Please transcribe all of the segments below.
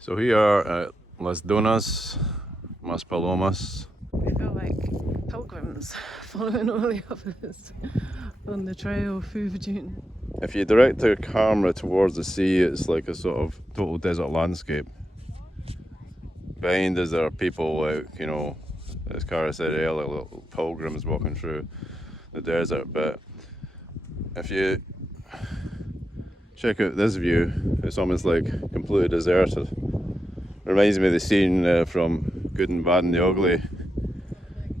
So here at Las Donas, Maspalomas. We feel like pilgrims following all the others on the trail through the dune. If you direct your camera towards the sea, it's like a sort of total desert landscape. Behind us there are people like, as Cara said earlier, little pilgrims walking through the desert. But if you check out this view, it's almost like completely deserted. Reminds me of the scene from Good and Bad and the Ugly,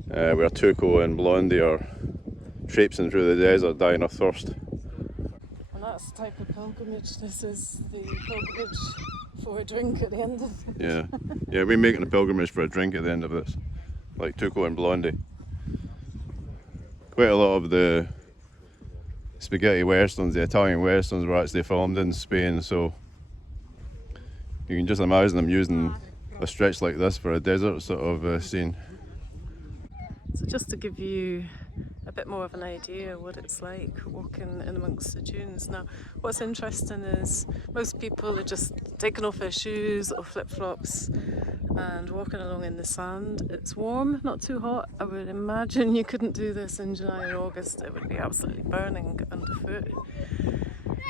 where Tuco and Blondie are traipsing through the desert dying of thirst. And that's the type of pilgrimage. This is the pilgrimage for a drink at the end of it. Yeah, we're making a pilgrimage for a drink at the end of this, like Tuco and Blondie. Quite a lot of the spaghetti westerns, the Italian westerns, were actually filmed in Spain, so you can just imagine them using a stretch like this for a desert sort of scene. So just to give you a bit more of an idea what it's like walking in amongst the dunes. Now, what's interesting is most people are just taking off their shoes or flip-flops and walking along in the sand. It's warm, not too hot. I would imagine you couldn't do this in July or August. It would be absolutely burning underfoot.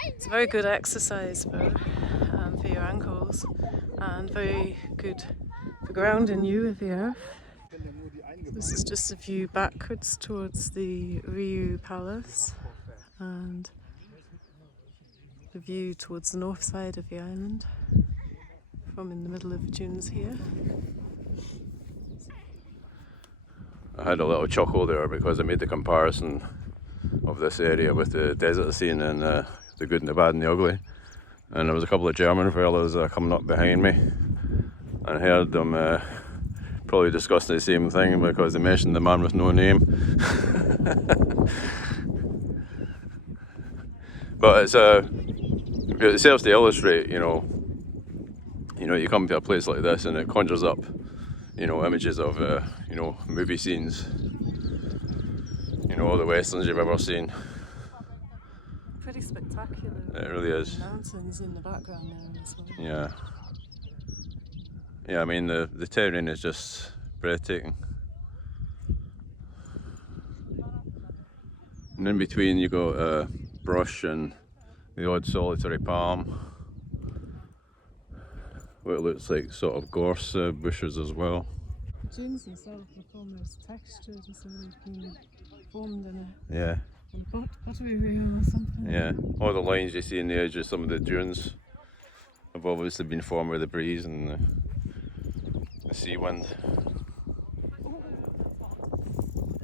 It's a very good exercise for your ankles and very good for grounding you with the earth. This is just a view backwards towards the Riu Palace and the view towards the north side of the island from in the middle of the dunes here. I had a little chuckle there because I made the comparison of this area with the desert scene in The Good and the Bad and the Ugly, and there was a couple of German fellows coming up behind me, and I heard them probably discussing the same thing because they mentioned the man with no name. But it serves to illustrate, you come to a place like this and it conjures up, images of, movie scenes, all the westerns you've ever seen. Pretty spectacular. It really is. Mountains in the background there as well. Yeah, I mean the terrain is just breathtaking. And in between you got brush and the odd solitary palm. What looks like sort of gorse bushes as well. Dunes themselves look almost textured as though they've been formed in Yeah. a pottery wheel or something. Yeah, all the lines you see in the edge of some of the dunes have obviously been formed with the breeze and the sea wind.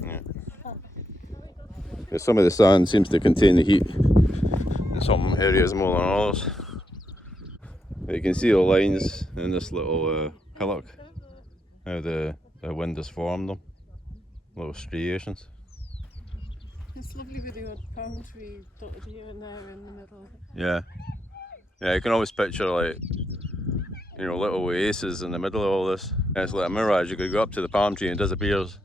Yeah. Some of the sand seems to contain the heat in some areas more than others. You can see the lines in this little hillock, how the wind has formed them, little striations. It's lovely with the odd palm tree dotted here and there in the middle. Yeah, you can always picture like, little oases in the middle of all this. And it's like a mirage, you could go up to the palm tree and it disappears.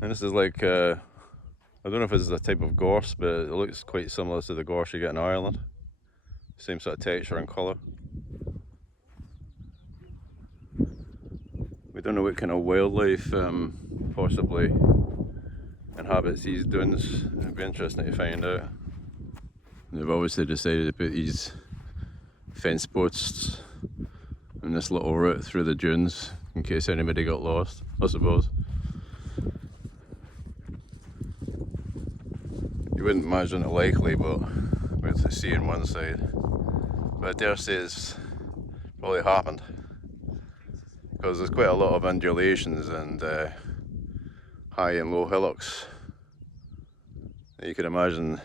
And this is like, I don't know if this is a type of gorse, but it looks quite similar to the gorse you get in Ireland. Same sort of texture and colour. We don't know what kind of wildlife possibly inhabits these dunes. It'd be interesting to find out. They've obviously decided to put these fence posts in this little route through the dunes in case anybody got lost, I suppose. You wouldn't imagine it likely, but with the sea on one side. But I dare say it's probably happened because there's quite a lot of undulations and high and low hillocks. You can imagine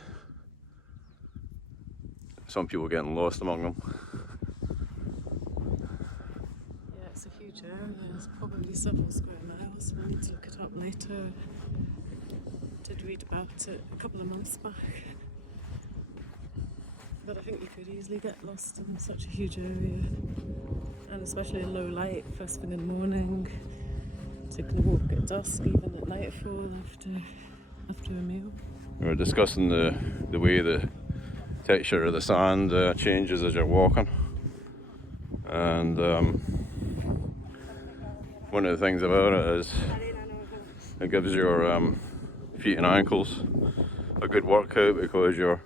some people getting lost among them. Yeah, it's a huge area. It's probably several square miles. We need to look it up later. Did read about it a couple of months back. But I think you could easily get lost in such a huge area, and especially in low light, first thing in the morning, taking a walk at dusk, even at nightfall after a meal. We were discussing the way the texture of the sand changes as you're walking. And one of the things about it is it gives your feet and ankles a good workout because you're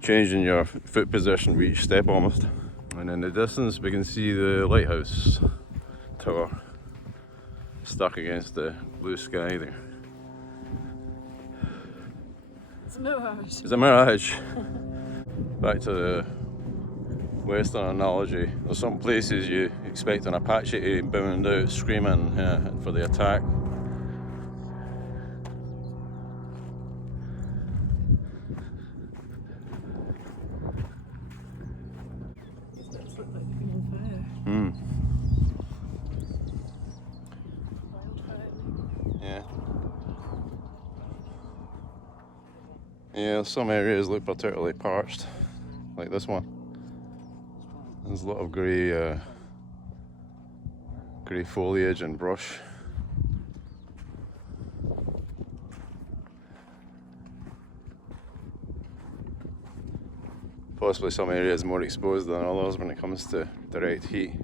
changing your foot position with each step almost. And in the distance we can see the lighthouse tower stuck against the blue sky there. It's a mirage. It's a mirage. Back to the Western analogy, there's some places you expect an Apache to bound out screaming for the attack. It's look like they've been on fire. Wildfire. Yeah. Yeah, some areas look particularly parched, like this one. There's a lot of grey foliage and brush. Possibly some areas more exposed than others when it comes to direct heat.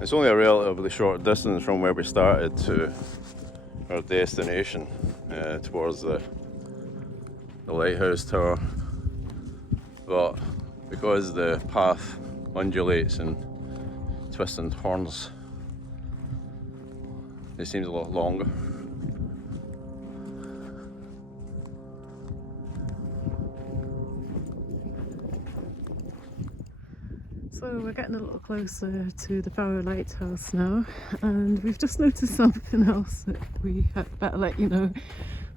It's only a relatively short distance from where we started to our destination, towards the lighthouse tower, but because the path undulates and twists and turns, it seems a lot longer. So we're getting a little closer to the Faroe Lighthouse now, and we've just noticed something else that we had better let you know,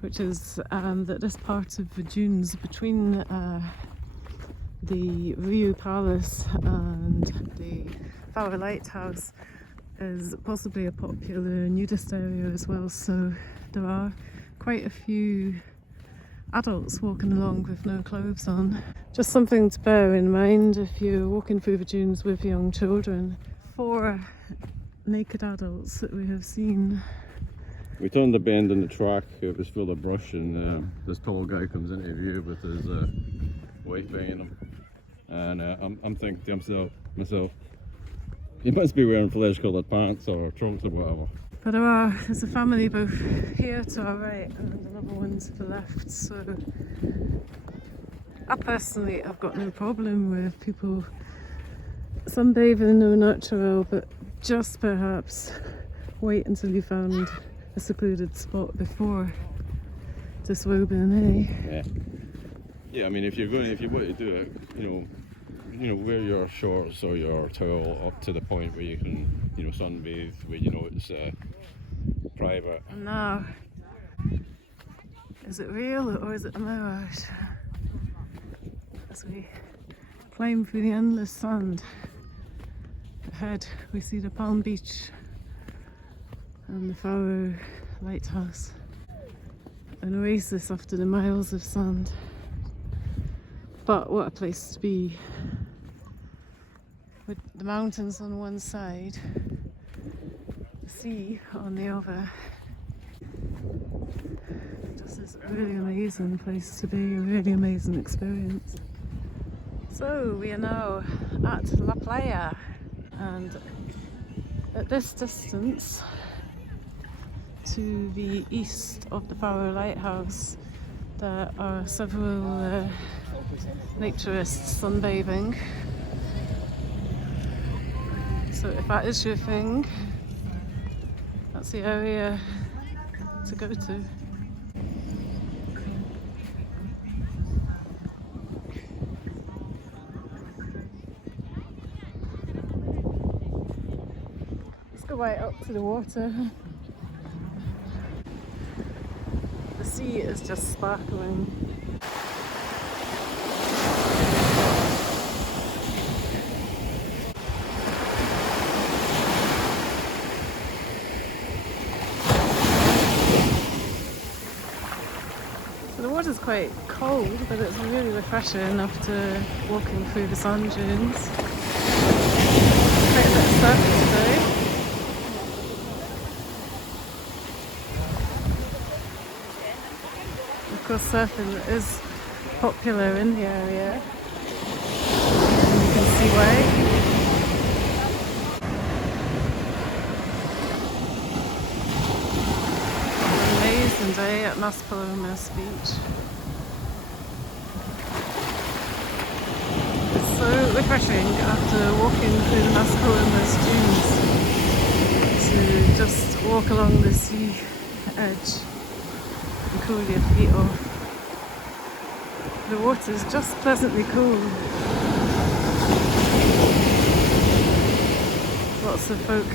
which is that this part of the dunes between the Riu Palace and the Faroe Lighthouse is possibly a popular nudist area as well, so there are quite a few adults walking along with no clothes on. Just something to bear in mind if you're walking through the dunes with young children. 4 naked adults that we have seen. We turned the bend in the track, it was full of brush, and this tall guy comes into view with his wife behind him. And I'm thinking to myself, he must be wearing flesh coloured pants or trunks or whatever. But there's a family both here to our right and another one to the left, so I personally have got no problem with people sunbathing, no natural, but just perhaps wait until you found a secluded spot before disrobing, Yeah. Yeah, I mean, if you want to do it, wear your shorts or your towel up to the point where you can, sunbathe, where it's private. And now, is it real or is it a mirage? As we climb through the endless sand, ahead we see the Palm Beach and the Faroe Lighthouse, an oasis after the miles of sand. But what a place to be, with the mountains on one side, the sea on the other. This is a really amazing place to be, a really amazing experience. So we are now at La Playa, and at this distance to the east of the Faroe Lighthouse there are several naturists sunbathing. So if that is your thing, that's the area to go to. Let's go right up to the water. The sea is just sparkling. The water's quite cold, but it's really refreshing after walking through the sand dunes. Quite a bit of surfing today. Of course, surfing is popular in the area. Maspalomas beach. It's so refreshing after walking through the Maspalomas dunes to just walk along the sea edge and cool your feet off. The water is just pleasantly cool. Lots of folk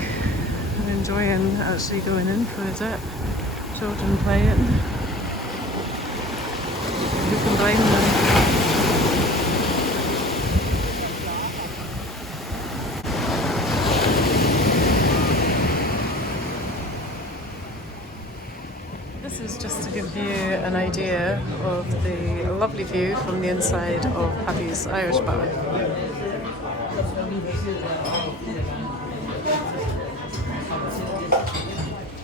are enjoying actually going in for a dip. Children playing. Who can blame them? This is just to give you an idea of the lovely view from the inside of Paddy'S Irish bar.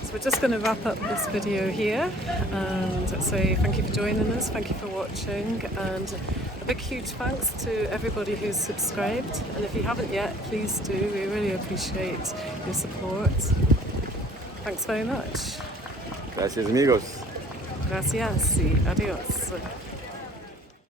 So we're just going to wrap up this video here and say thank you for joining us, thank you for watching, and a big huge thanks to everybody who's subscribed, and if you haven't yet, please do. We really appreciate your support. Thanks very much. Gracias, amigos. Gracias y adiós.